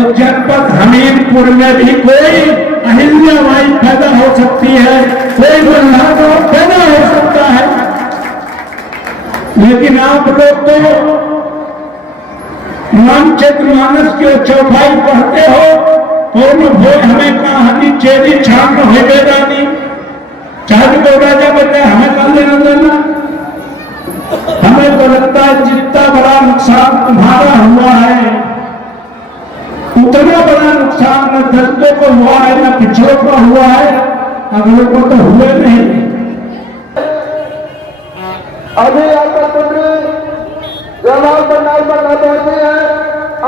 तो जनपद हमीरपुर में भी कोई अहिल्याबाई पैदा हो सकती है, कोई बल्हारा पैदा हो सकता है। लेकिन आप लोग तो रामचरितमानस के चौपाई पढ़ते हो तो हमें कहानी चेरी छाप हो बेदानी, चाहे तो राजा बने, हमें कर लेना देना। हमें तो लगता है जितना बड़ा नुकसान तुम्हारा हुआ है उतना बड़ा नुकसान न दलितों को हुआ है न पिछड़ों को हुआ है, अगलों को तो हुए नहीं। अभी आपका पुत्री जवाब बंगाल पर न पहुंची है,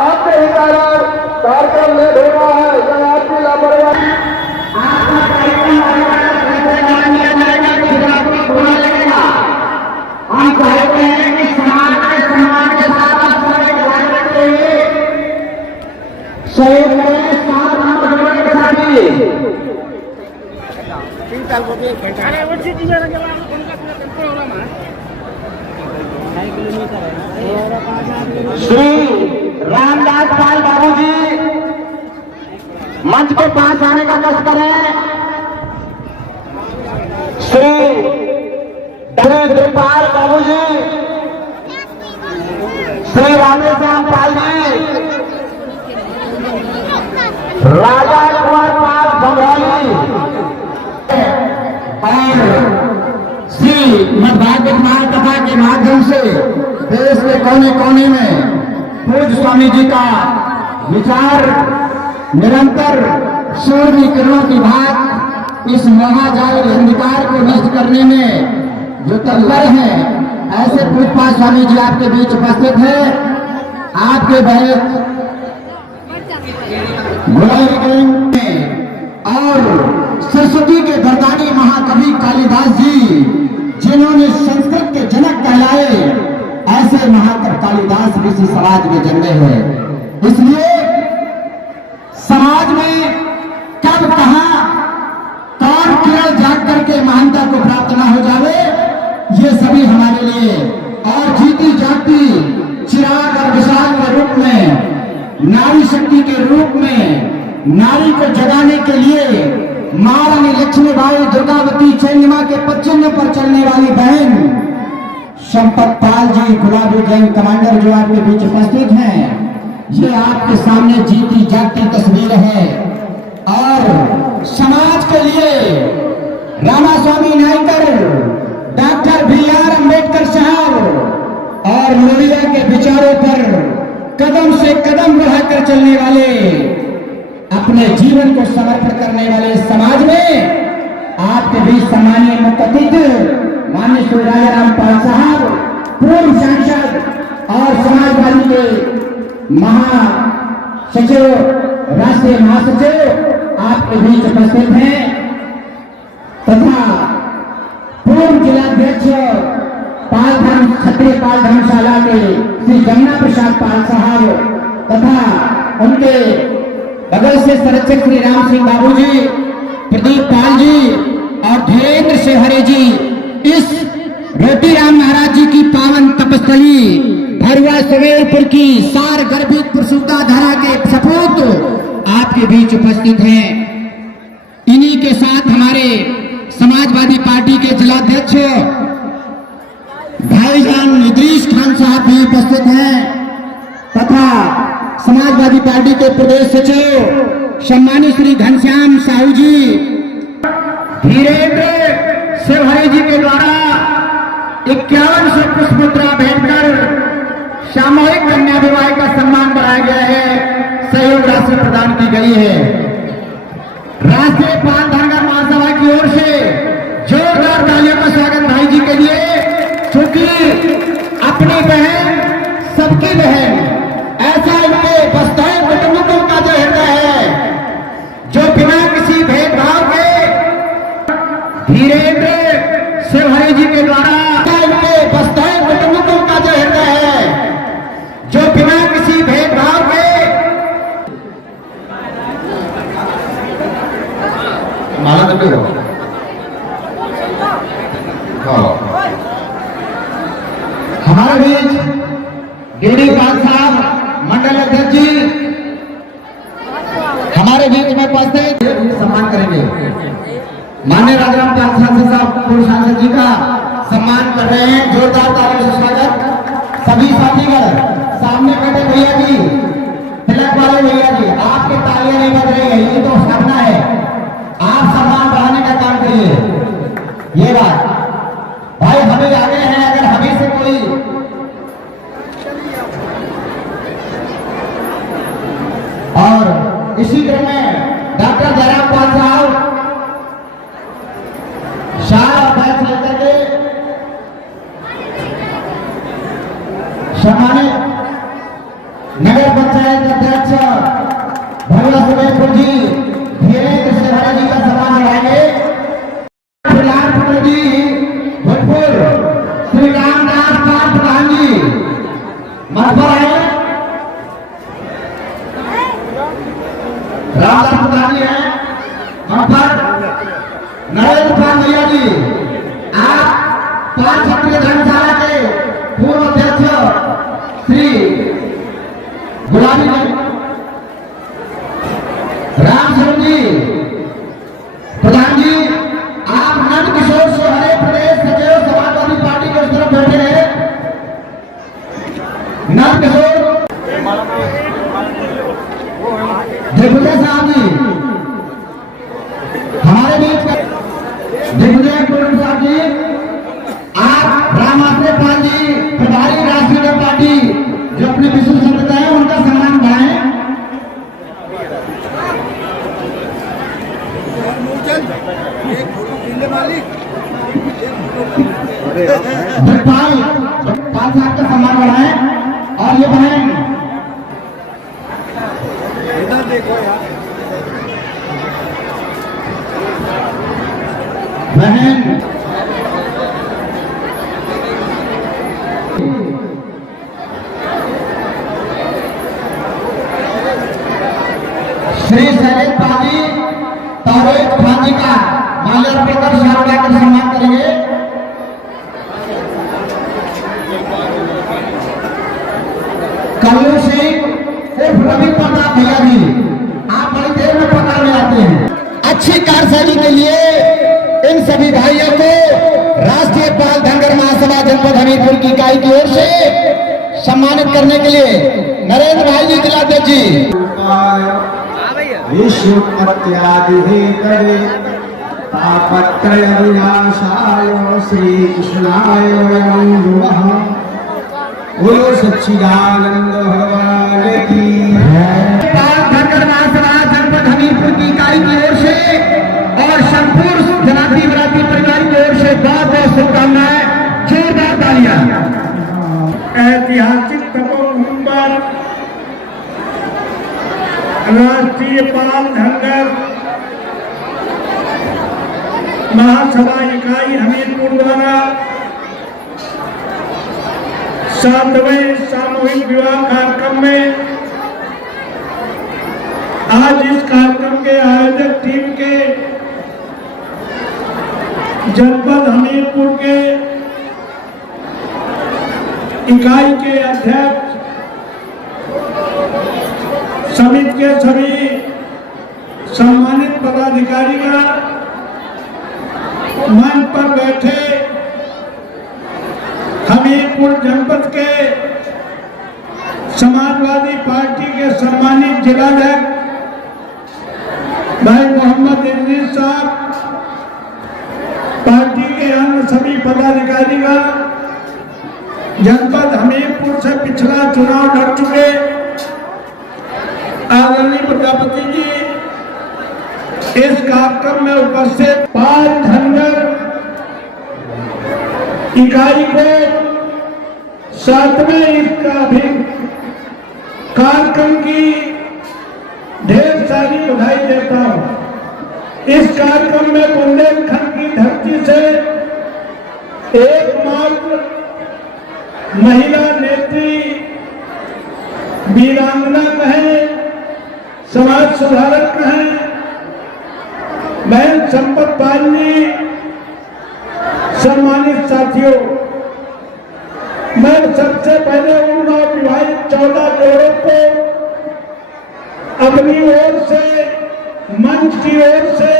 आपके ही कारण कार्यक्रम लेट हो रहा है। जब आपकी लापरवाही हम चाहते हैं कि समाज के सम्मान के साथ आप सारे ग्रहण करते हुए शहीद करें साथ हम के साथ श्री रामदास पाल बाबू जी मंच के पास आने का कष्ट करें। श्री द्रिपाल बाबू जी, श्री रामेश्याम पाल जी, राजा कुमार पाल भमराली और श्री मध्य महासभा के माध्यम से देश के कोने कोने में पूज्य स्वामी जी का विचार निरंतर सूर्य किरणों की भांति इस महाजाल अंधकार को नष्ट करने में जो तत्पर हैं, ऐसे पूज्यपाद स्वामी जी आपके बीच उपस्थित हैं। आपके बैठ और सरस्वती के वरदानी महाकवि कालिदास जी जिन्होंने संस्कृत के जनक कहलाए, ऐसे महाकवि कालिदास ऋषि समाज में जन्मे हैं। इसलिए समाज में कब कहां कौन किरण जाग करके महानता को प्राप्त न हो जावे, ये सभी हमारे लिए और जीती जागती चिराग और विशाल के रूप में, नारी शक्ति के रूप में नारी को जगाने के लिए महारानी लक्ष्मीबाई, दुर्गावती, चंद्रमा के पश्चिम पर चलने वाली बहन संपत पाल जी, गुलाबी गैंग कमांडर जो आपके बीच उपस्थित हैं, ये आपके सामने जीती जागती तस्वीर है। और समाज के लिए रामास्वामी नायकर, डॉक्टर बी.आर. अम्बेडकर साहब और लोहिया के विचारों पर कदम से कदम बढ़ाकर चलने वाले, अपने जीवन को समर्पण करने वाले समाज में आपके बीच सम्मानीय मुख्य अतिथि माननीय श्री राजा राम पाल साहब, पूर्व सांसद और समाजवादी के महासचिव, राष्ट्रीय महासचिव आपके बीच उपस्थित हैं, तथा पूर्व जिलाध्यक्ष पाल धर्म क्षत्रिय पाल धर्मशाला के श्री जमुना प्रसाद पाल साहब तथा उनके बगल से संरक्षक श्री राम सिंह बाबू जी, प्रदीप पाल जी और धीरेन्द्र शेहरे जी, इस रोटी राम महाराज जी की पावन तपस्थली भरुआ सवेरपुर की सार गर्भित प्रसूता धारा के सपूत आपके बीच उपस्थित हैं। इन्हीं के साथ हमारे समाजवादी पार्टी के जिलाध्यक्ष भाईजान इदरीस खान साहब भी उपस्थित हैं तथा समाजवादी पार्टी के प्रदेश सचिव सम्मानित श्री घनश्याम साहू जी, धीरेन्द्र शेहरे जी के द्वारा 5100 पुष्प मुद्रा भेंट कर सामूहिक कन्या विवाह का सम्मान बढ़ाया गया है, सहयोग राशि प्रदान की गई है। राष्ट्रीय पाल धनगर महासभा की ओर से जोरदार तालियों का स्वागत भाई जी के लिए, क्योंकि अपनी बहन सबकी बहन, ऐसा इनके बस्ताई कुटुंबों का जो हृदय है, जो बिना किसी भेदभाव के धीरेन्द्र शेहरे जी के द्वारा इनके बस्ताई कुटुंबों का जो हृदय है, जो बिना किसी भेदभाव के हमारे बीच डी.डी. पाल साहब मंडल अध्यक्ष जी, हमारे बीच में उपस्थित सम्मान करेंगे। माननीय राजाराम सांसद साहब पूर्व सांसद जी का सम्मान कर रहे हैं। जोरदार तालियों से स्वागत। सभी साथीगण, सामने बैठे भैया जी, तिलक वाले भैया जी, आपके तालियां नहीं बज रही है, ये तो सामना है, आप सम्मान बढ़ाने का काम करिए। ये बात भाई हमें आगे हैं, अगर हमें से कोई और इसी क्रम में डॉक्टर जयराम पाल साहब शाल और बैच लेकर के सम्मानित नगर पंचायत अध्यक्ष भगवा सुमेशपुर जी धीरेन्द्र सिंह जी का सम्मान बढ़ाएंगे। प्रधान जी भोजपुर श्री रामदास पाल प्रधान जी मंच पर आए। रामदास प्रधान जी हैं मंच पर। नरेंद्र पाल भैया जी, आप पांच क्षेत्रीय धर्मशाला के पूर्व अध्यक्ष श्री गुलाबी राम स्वरूप जी प्रधान जी, आप नंद किशोर सोहरे प्रदेश सचिव समाजवादी पार्टी के उस तरफ बैठे हैं। नंद किशोर दिग्विजय साहब जी हमारे बीच में, दिग्विजय पूर्व साहब जी, आप रामाश्रय पाल जी प्रभारी राष्ट्रीय जनता पार्टी जो अपने विश्व संप्रदाय है उनका सम्मान बढ़ाएं। पाल साहब का सम्मान बढ़ाएं। और ये बहन देखो यार, बहन श्री शैलेश पाजी तौरेज भाजी का माल्यार्पण कर शाल का सम्मान करेंगे। कल्लू सिंह उर्फ रवि प्रताप भैया जी, आप बड़ी देर में पकड़ में आते हैं। अच्छी कार्यशैली के लिए इन सभी भाइयों को राष्ट्रीय बाल धनगर महासभा जनपद हमीरपुर की इकाई की ओर से सम्मानित करने के लिए नरेंद्र भाई जी, जिलाध्यक्ष जी। विश्वपत्यादिहेतवे तापत्रय विनाशाय श्री कृष्णाय वयं नमः। बोलो सच्चिदानंद भगवान की धनगर महासभा जनपद हमीरपुर की इकाई की ओर से और संपूर्ण जनाती बराती परिवार की ओर से बहुत बहुत शुभकामनाएं। जोरदार तालियां। ऐतिहासिक तपोवन पर राष्ट्रीय बाल धनगर महासभा इकाई हमीरपुर द्वारा 7वें सामूहिक विवाह कार्यक्रम में आज इस कार्यक्रम के आयोजक टीम के जनपद हमीरपुर के इकाई के अध्यक्ष समिति के सभी सम्मानित पदाधिकारीगण, मंच पर बैठे हमीरपुर जनपद के समाजवादी पार्टी के सम्मानित जिलाध्यक्ष भाई मोहम्मद इद्रीस साहब, पार्टी के अन्य सभी पदाधिकारीगण, जनपद हमीरपुर से पिछला चुनाव लड़ चुके आदरणीय प्रजापति जी, इस कार्यक्रम में उपस्थित बाल धनगर इकाई को 7वें इसका भी कार्यक्रम की ढेर सारी बधाई देता हूं। इस कार्यक्रम में बुंदेलखंड की धरती से एकमात्र महिला नेत्री, वीरांगना कहें, समाज सुधारक कहें, बहन संपत पाल जी, सम्मानित साथियों, मैं सबसे पहले उन नवविवाहित 14 जोड़ों को अपनी ओर से मंच की ओर से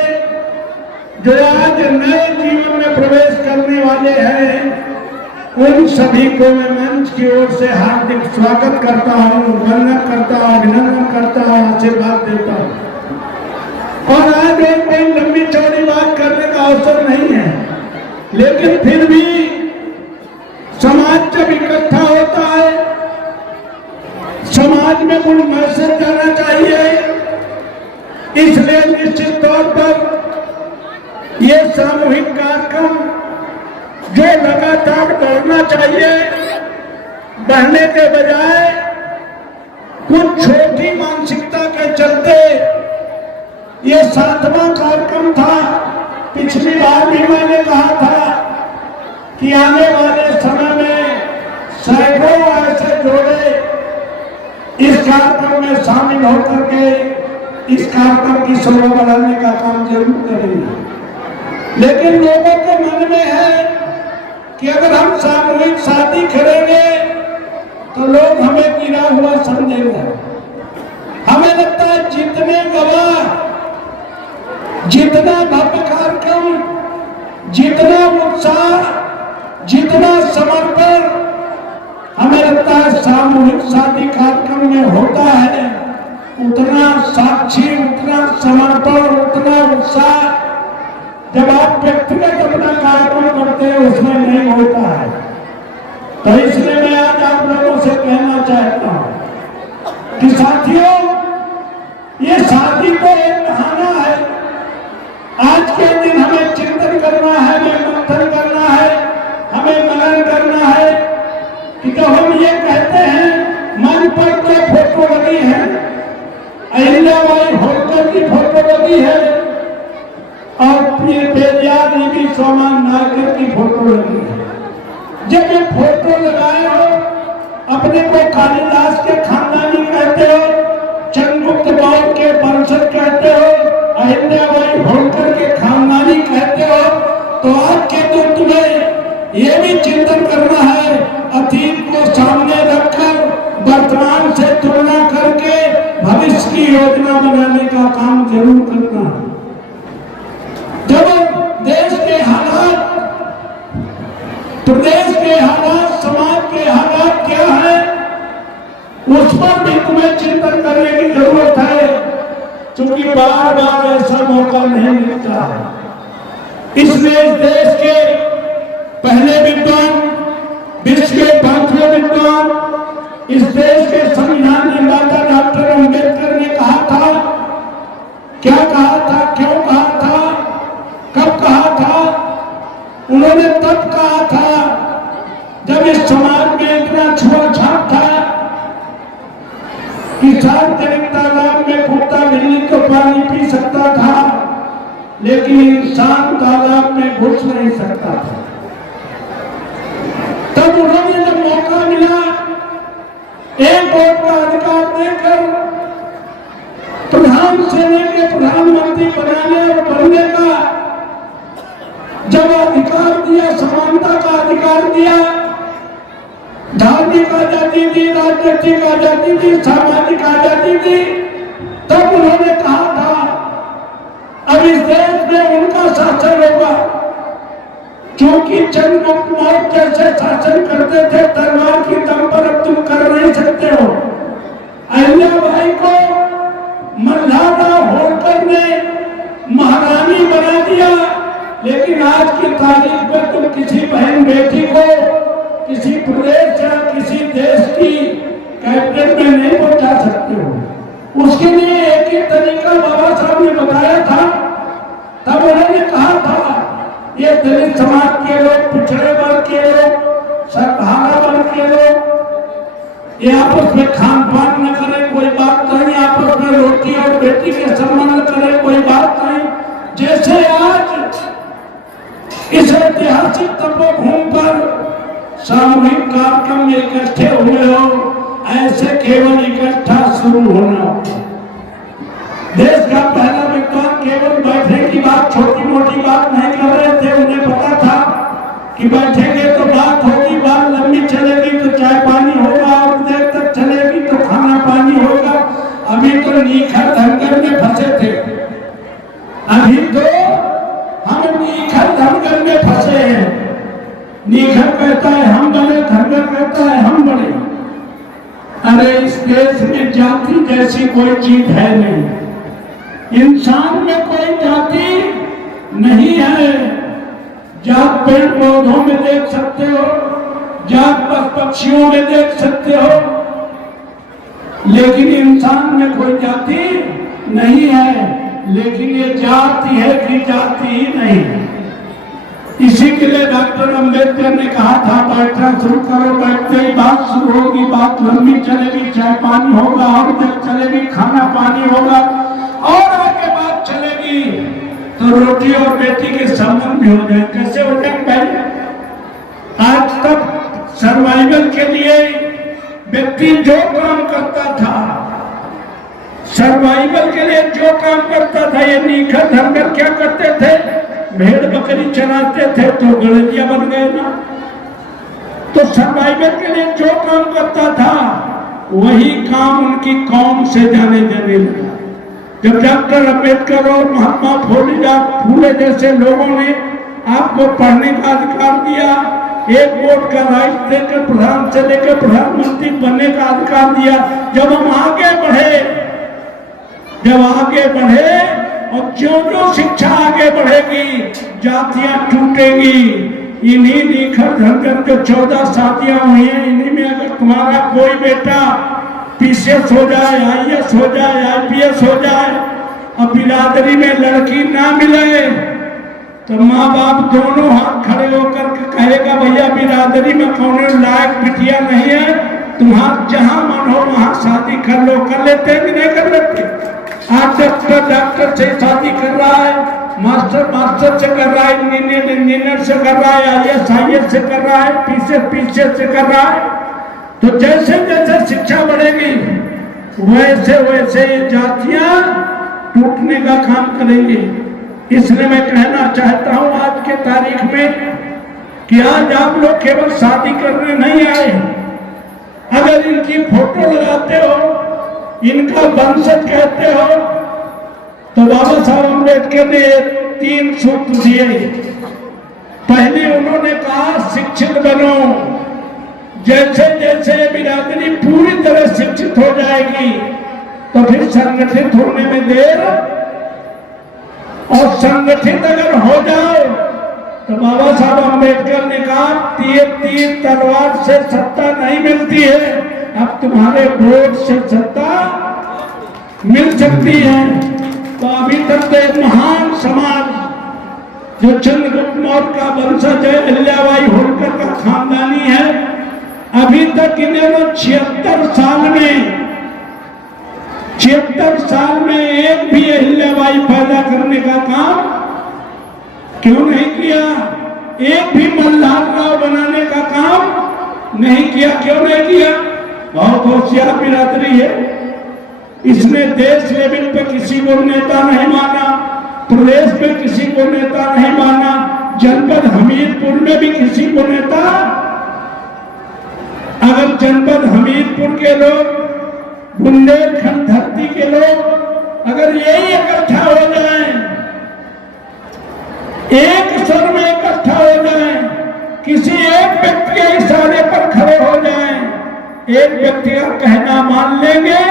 जो आज नए जीवन में प्रवेश करने वाले हैं, उन सभी को मैं मंच की ओर से हार्दिक स्वागत करता हूँ, वंदन करता हूँ, अभिनंदन करता हूँ, आशीर्वाद देता हूँ। और आज एक कोई लंबी चौड़ी बात करने का अवसर नहीं है, लेकिन फिर भी समाज जब इकट्ठा होता है, समाज में कुछ मैसेज जाना चाहिए, इसलिए निश्चित तौर पर ये सामूहिक कार्यक्रम जो लगातार बढ़ना चाहिए, बढ़ने के बजाय कुछ छोटी मानसिकता के चलते ये 7वां कार्यक्रम था। पिछली बार भी मैंने कहा था कि आने वाले समय में सैकड़ों ऐसे जोड़े इस कार्यक्रम में शामिल होकर के इस कार्यक्रम की शोभा बढ़ाने का काम जरूर करेंगे। लेकिन लोगों के मन में है कि अगर हम सामूहिक शादी करेंगे तो लोग हमें गिरा हुआ समझेंगे। हमें लगता है जितने गवाह, जितना भव्य कार्यक्रम, जितना उत्साह, जितना समर्पण हमें लगता है सामूहिक शादी कार्यक्रम में होता है, उतना साक्षी, उतना समर्पण, उतना उत्साह जब आप व्यक्तिगत अपना कार्यक्रम करते हैं उसमें नहीं होता है। तो इसलिए मैं आज आप लोगों से कहना चाहता हूं कि साथियों, ये शादी तो एक बहाना है। आज के दिन हमें चिंतन करना है, हमें मंथन करना है, हमें मनन करना है कि तो हम ये कहते हैं मन पर तो फोटो लगी है, अहिल्याबाई होलकर की फोटो लगी है और बेदियार बीबी सोमान नागरिक की फोटो लगी है। जब ये फोटो लगाए हो, अपने को कालिदास के खानदानी कहते हो, चंद्रगुप्त मौर्य के वंशज कहते हो, अहिल्याबाई होलकर के खानदानी कहते हो, तो आपके दुख में ये भी चिंतन करना है, अतीत को सामने रखकर वर्तमान से तुलना करके भविष्य की योजना बनाने का काम जरूर करना है। जब देश के हालात, प्रदेश के हालात, समाज के हालात क्या है, उस पर भी तुम्हें चिंतन करने की जरूरत है, क्योंकि बार बार ऐसा मौका नहीं मिलता है। इसलिए इस देश के पहले विद्वान, विश्व के 5वें विद्वान, इस देश के संविधान निर्माता डॉक्टर अंबेडकर ने कहा था, क्या कहा था, क्यों कहा था, कब कहा था? उन्होंने तब कहा था जब इस समाज में इतना छुआछूत था कि सार्वजनिक तालाब में कुत्ता बिल्ली तो पानी पी सकता था, लेकिन इंसान तालाब में घुस नहीं सकता था। तब उन्होंने जब मौका मिला एक वोट का अधिकार देकर प्रधान से लेकर प्रधानमंत्री बनाने और बनने का जब अधिकार दिया, समानता का अधिकार दिया, धार्मिक आजादी दी, राजनीतिक आजादी दी, सामाजिक आजादी दी, तब उन्होंने कहा था अब इस देश में उनका शासन होगा, क्योंकि चंद्रगुप्त मौर्य जैसे शासन करते थे तलवार की दम पर, अब तुम कर नहीं सकते हो। अहिल्याबाई को मल्हारा होलकर ने महारानी बना दिया, लेकिन आज की तारीख में तुम किसी बहन बेटी को किसी प्रदेश या किसी देश की कैबिनेट में नहीं पहुंचा सकते हो। उसके लिए एक ही तरीका बाबा साहब ने बताया था। तब उन्होंने कहा था ये दलित समाज के लोग, पिछड़े वर्ग के लोग, सर्वहारा वर्ग के लोग, ये आपस में खान पान न करें, कोई बात नहीं, आपस में रोटी और बेटी के संबंध करें, कोई बात नहीं। जैसे आज इस ऐतिहासिक तपोभूमि पर सामूहिक कार्यक्रम में इकट्ठे हुए हो, ऐसे केवल इकट्ठा शुरू होना। देश का पहला विद्वान केवल बैठने की बात, छोटी मोटी बात नहीं कर रहे थे। उन्हें पता था कि बैठेंगे तो बात होगी, बात लंबी चलेगी तो चाय पानी होगा, और देर तक चलेगी तो खाना पानी होगा। अभी तो नीखर धनगर में फंसे थे, जैसी कोई चीज है नहीं। इंसान में कोई जाति नहीं है। जात पेड़ पौधों में देख सकते हो, जात पक्षियों में देख सकते हो, लेकिन इंसान में कोई जाति नहीं है। लेकिन ये जाति है कि जाति ही नहीं है। इसी के लिए डॉक्टर अंबेडकर ने कहा था बैठना शुरू करो, बैठते ही बात शुरू होगी, बात लंबी चलेगी, चाय पानी होगा और जब चलेगी खाना पानी होगा और आगे बात चलेगी तो रोटी और बेटी के संबंध भी हो जाए। कैसे हो जाए पहले? आज तक सर्वाइवल के लिए व्यक्ति जो काम करता था, सर्वाइवल के लिए जो काम करता था, ये निखर धनगर क्या करते थे? भेड़ बकरी चराते थे तो गड़रिया बन गए ना। तो सर्वाइवल के लिए जो काम करता था वही काम उनकी कौम से जाने देने लगा। जब डॉक्टर अंबेडकर और महात्मा फूले जैसे लोगों ने आपको पढ़ने का अधिकार दिया, एक वोट का राइट देकर प्रधान से लेकर प्रधानमंत्री बनने का अधिकार दिया, जब हम आगे बढ़े और जो शिक्षा आगे बढ़ेगी जातियां टूटेगी। इन्हीं निखर धनगर जो 14 शादियां हुई हैं, इन्हीं में अगर तुम्हारा कोई बेटा पीसीएस हो जाए, आईएएस हो जाए, आईपीएस हो जाए और बिरादरी में लड़की ना मिले तो माँ बाप दोनों हाथ खड़े होकर कहेगा भैया बिरादरी में कौन लायक बिटिया नहीं है, तुम्हारा जहां मन हो वहां शादी कर लो। कर लेते कि नहीं कर लेते? आज डॉक्टर से शादी कर रहा है, मास्टर से कर रहा है, इंजीनियर से कर रहा है, आईएएस से कर रहा है, पीसीएस से कर रहा है। तो जैसे जैसे शिक्षा बढ़ेगी वैसे वैसे जातियां टूटने का काम करेंगी। इसलिए मैं कहना चाहता हूं आज के तारीख में कि आज आप लोग केवल शादी करने नहीं आए। अगर इनकी फोटो लगाते हो, इनका वंशज कहते हो, तो बाबा साहब अम्बेडकर ने 3 सूत्र दिए। पहले उन्होंने कहा शिक्षित बनो। जैसे जैसे बिरादरी पूरी तरह शिक्षित हो जाएगी तो फिर संगठित होने में देर, और संगठित अगर हो जाओ तो बाबा साहब अम्बेडकर ने कहा तीर तलवार से सत्ता नहीं मिलती है, अब तुम्हारे वोट से सत्ता मिल सकती है। तो अभी तक तो एक महान समाज जो चंद्रगुप्त मौर्य का वंशज है, अहिल्याबाई होलकर का खानदानी है, अभी तक इन्होंने 76 साल में एक भी अहिल्याबाई पैदा करने का काम क्यों नहीं किया? एक भी मल्हार राव बनाने का काम नहीं किया। क्यों नहीं किया? बहुत होशियार बिरादरी है। इसने देश लेवल पे किसी को नेता नहीं माना, प्रदेश पे किसी को नेता नहीं माना, जनपद हमीरपुर में भी किसी को नेता। अगर जनपद हमीरपुर के लोग, बुंदेलखंड धरती के लोग अगर यही इकट्ठा हो जाएं, एक स्वर में इकट्ठा हो जाएं, किसी एक व्यक्ति के इशारे पर खड़े हो जाएं, एक व्यक्ति का कहना मान लेंगे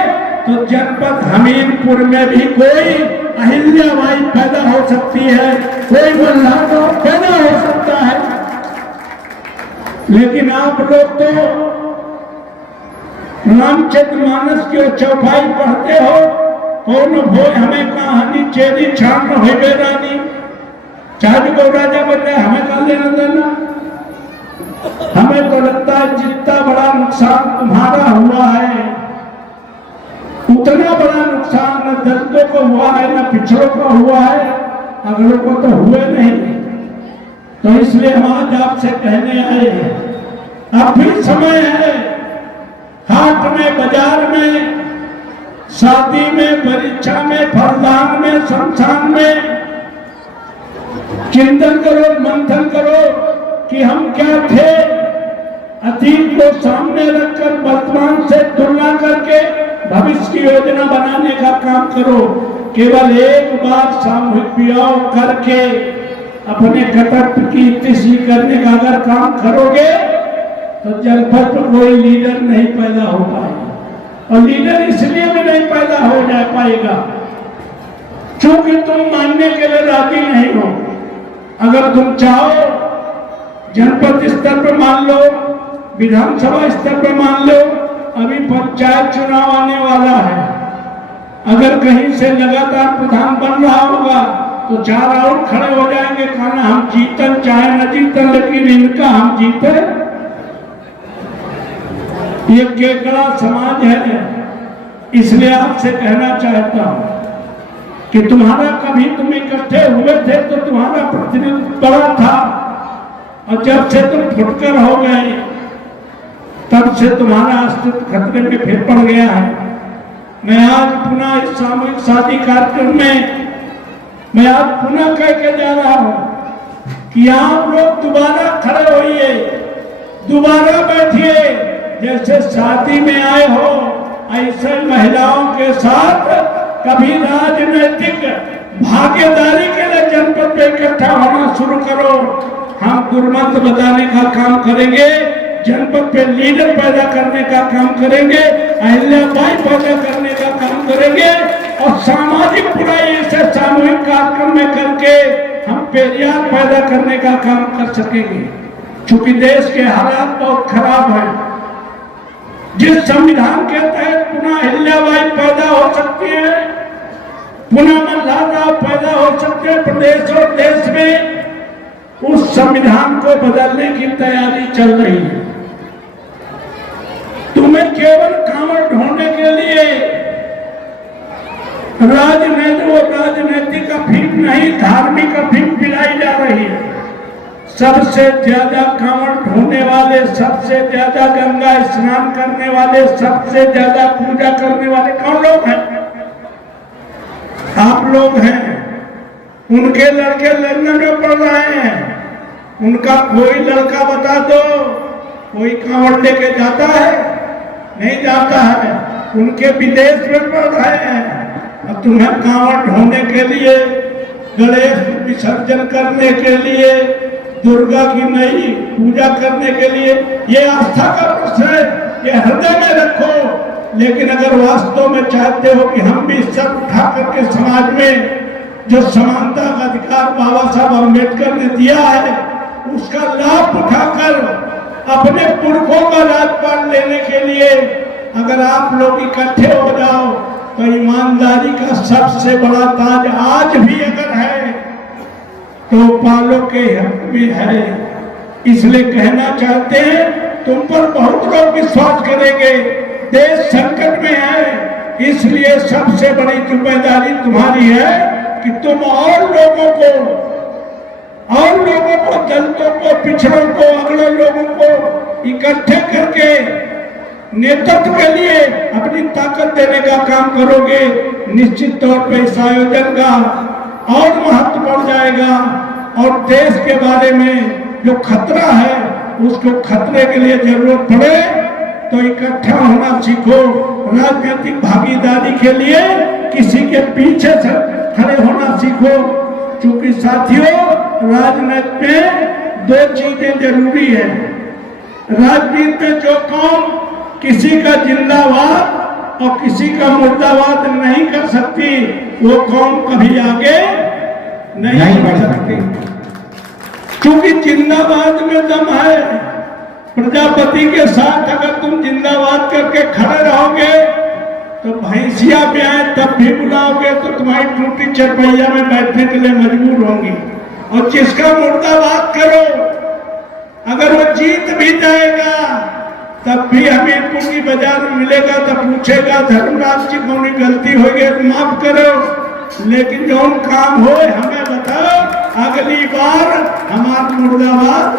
तो जनपद हमीरपुर में भी कोई अहिल्याबाई पैदा हो सकती है, कोई मल्हार पैदा हो सकता है। लेकिन आप लोग तो रामचरितमानस की चौपाई पढ़ते हो, कौन भोय हमें कहानी चेरी छान हो बेरानी, चाहे को राजा बन जाए हमें कर लेना देना। हमें तो लगता है जितना बड़ा नुकसान तुम्हारा हुआ है उतना बड़ा नुकसान न दलितों को हुआ है, न पिछड़ों को हुआ है, अगलों को तो हुए नहीं। तो इसलिए हम आज आपसे कहने आए हैं, अब भी समय है। हाट में, बाजार में, शादी में, परीक्षा में, फलदान में, शमशान में चिंतन करो, मंथन करो कि हम क्या थे। अतीत को सामने रखकर वर्तमान से तुलना करके भविष्य की योजना बनाने का काम करो। केवल एक बार सामूहिक विवाह करके अपने कर्तव्य की इत्तिशी करने का अगर काम करोगे तो जनपद में कोई लीडर नहीं पैदा हो पाएगा। और लीडर इसलिए भी नहीं पैदा हो जा पाएगा क्योंकि तुम मानने के लिए राजी नहीं हो। अगर तुम चाहो जनपद स्तर पर मान लो, विधानसभा स्तर पर मान लो, अभी पंचायत चुनाव आने वाला है, अगर कहीं से लगातार प्रधान बन रहा होगा तो 4 और खड़े हो जाएंगे, कहना हम जीतन चाहे न जीतन, लेकिन इनका हम जीते। ये केकड़ा समाज है। इसलिए आपसे कहना चाहता हूं कि तुम्हारा कभी तुम इकट्ठे हुए थे तो तुम्हारा प्रतिनिधित्व बड़ा था, और जब से तुम फुटकर हो गए तब से तुम्हारा अस्तित्व खतरे में फिर पड़ गया है। मैं आज पुनः इस सामूहिक शादी कार्यक्रम में मैं आज पुनः कह के जा रहा हूं कि आप लोग दोबारा खड़े होइए, दोबारा बैठिए, जैसे शादी में आए हो ऐसे महिलाओं के साथ कभी राजनीतिक भागीदारी के लिए जनपद में इकट्ठा होना शुरू करो। हम गुरमंत्र बताने का काम करेंगे, जनपद पे लीडर पैदा करने का काम करेंगे, अहिल्याबाई पैदा करने का काम करेंगे, और सामाजिक बुराई से सामूहिक कार्यक्रम में करके हम पेरियार पैदा करने का काम कर सकेंगे। चूंकि देश के हालात बहुत खराब हैं। जिस संविधान के तहत पुनः अहिल्याबाई पैदा हो सकती है, पुनः मल्हारराव पैदा हो सकते हैं प्रदेश और देश में, उस संविधान को बदलने की तैयारी चल रही है। तुम्हें केवल कांवड़ ढोने के लिए राजनीतिक अफीम नहीं, धार्मिक अफीम पिलाई जा रही है। सबसे ज्यादा कांवड़ ढोने वाले, सबसे ज्यादा गंगा स्नान करने वाले, सबसे ज्यादा पूजा करने वाले कौन लोग हैं? आप लोग हैं। उनके लड़के लंदन में पढ़ रहे हैं, उनका कोई लड़का बता दो कोई कांवड़ लेके जाता है? नहीं जाता है। उनके विदेश में पढ़ रहे हैं, अब तुम्हें कांवड़ ढोने के लिए, गणेश विसर्जन करने के लिए, दुर्गा की नई पूजा करने के लिए, ये आस्था का प्रश्न है, ये हृदय में रखो। लेकिन अगर वास्तव में चाहते हो कि हम भी सर उठा करके समाज में जो समानता का अधिकार बाबा साहब अम्बेडकर ने दिया है उसका लाभ उठाकर अपने पुरखों का राजपाट लेने के लिए अगर आप लोग इकट्ठे हो जाओ तो ईमानदारी का सबसे बड़ा ताज आज भी अगर है तो पालों के हक में है। इसलिए कहना चाहते हैं, तुम पर बहुत लोग विश्वास करेंगे। देश संकट में है, इसलिए सबसे बड़ी जिम्मेदारी तुम्हारी है कि तुम और लोगों को, दलितों को, पिछड़ों को, अगड़े लोगों को इकट्ठे करके नेतृत्व के लिए अपनी ताकत देने का काम करोगे। निश्चित तौर पर इस आयोजन का और महत्व बढ़ जाएगा और देश के बारे में जो खतरा है उसको खतरे के लिए जरूरत पड़े तो इकट्ठा होना सीखो। राजनीतिक भागीदारी के लिए किसी के पीछे से खड़े होना सीखो। क्योंकि साथियों, राजनीति में 2 चीजें जरूरी है। राजनीति में जो कौम किसी का जिंदाबाद और किसी का मुर्दाबाद नहीं कर सकती वो कौम कभी आगे नहीं बढ़ सकती। क्योंकि जिंदाबाद में दम है। प्रजापति के साथ अगर तुम जिंदाबाद करके खड़े रहोगे तो भैंसिया भी आए तब भी बुलाओगे तो तुम्हारी टूटी चरपैया में बैठने के लिए मजबूर होंगी। और जिसका मुर्दाबाद करो अगर वो जीत भी जाएगा तब भी हमीरपुर की बाजार में मिलेगा तो पूछेगा धर्मराज जी कौन गलती हो गई तो माफ करो। लेकिन जो काम हो हमें बताओ, अगली बार हमारा मुर्दाबाद।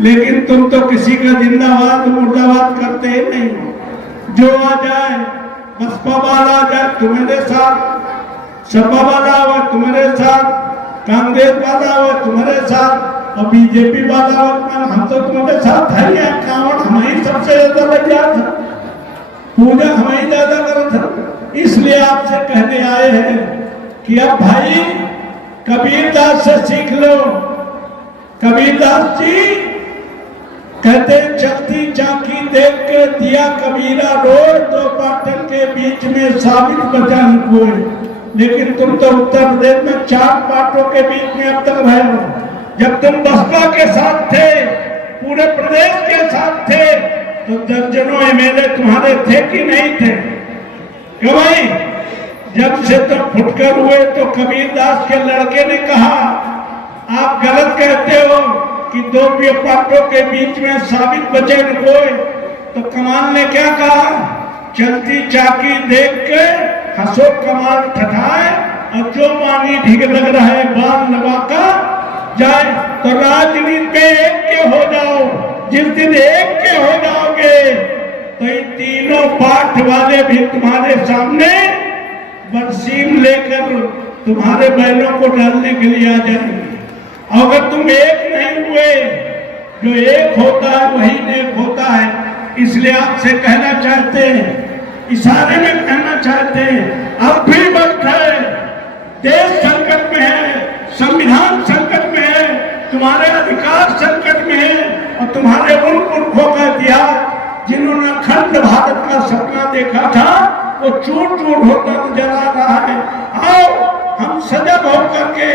लेकिन तुम तो किसी का जिंदाबाद मुर्दाबाद करते ही नहीं हो। जो आ जाए, बसपा वाला आ जाए तुम्हारे साथ, सपा वाला हो तुम्हारे साथ, कांग्रेस वाला हो तुम्हारे साथ और बीजेपी वाला हो, हम तो तुम्हारे साथ है। कांवड़ हमारी सबसे ज्यादा लग जाता, पूजा हमारी ज्यादा करता था। इसलिए आपसे कहने आए हैं कि अब भाई कबीरदास से सीख लो। कबीरदास जी कहते चलती चाकी देख के दिया कबीरा रोए, दो पाटन के बीच में साबित बचा न कोई। लेकिन तुम तो उत्तर प्रदेश में 4 पाटों के बीच में अब तक रहे हो। जब तुम बसपा के साथ थे, पूरे प्रदेश के साथ थे, तो दर्जनों एमएलए तुम्हारे थे कि नहीं थे? क्यों भाई? जब से तुम फुटकर हुए तो कबीरदास के लड़के ने कहा आप गलत कहते हो कि 2 पाटों के बीच में साबित बचे न कोई। तो कमान ने क्या कहा? चलती चाकी देख के हंसो कमान ठठाए, और जो मानी ढीग लग रहा है बाल लगा कर जाए। तो राजनीति में एक के हो जाओ। जिस दिन एक के हो जाओगे तो ये तीनों पाठ वाले भी तुम्हारे सामने बरसीम लेकर तुम्हारे बैलों को डालने के लिए आ जाएंगे। अगर तुम एक नहीं हुए, जो एक होता है वही नेक होता है। इसलिए आपसे कहना चाहते हैं, इशारे में कहना चाहते हैं, अब भी वक्त है। देश संकट में है, संविधान संकट में है, तुम्हारे अधिकार संकट में है, और तुम्हारे उन पुरखों का इतिहास जिन्होंने अखंड भारत का सपना देखा था वो चूर चूर होता नजर आ रहा है। आओ हम सजग होकर के,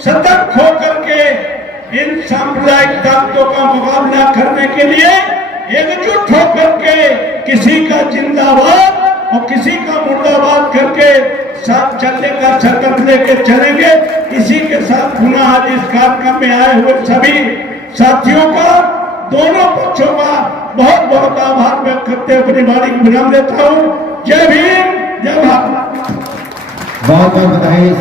सतर्क होकर के इन सांप्रदायिक ताकतों का मुकाबला करने के लिए एकजुट होकर के किसी का जिंदाबाद और किसी का मुर्दाबाद करके साथ चलने का संकल्प लेके चलेंगे। इसी के साथ पुनः आज इस कार्यक्रम में आए हुए सभी साथियों का, दोनों पक्षों का बहुत बहुत आभार व्यक्त करते हुए अपनी वाणी को विराम देता हूँ। जय भीम, जय भारत। बहुत बहुत बधाई।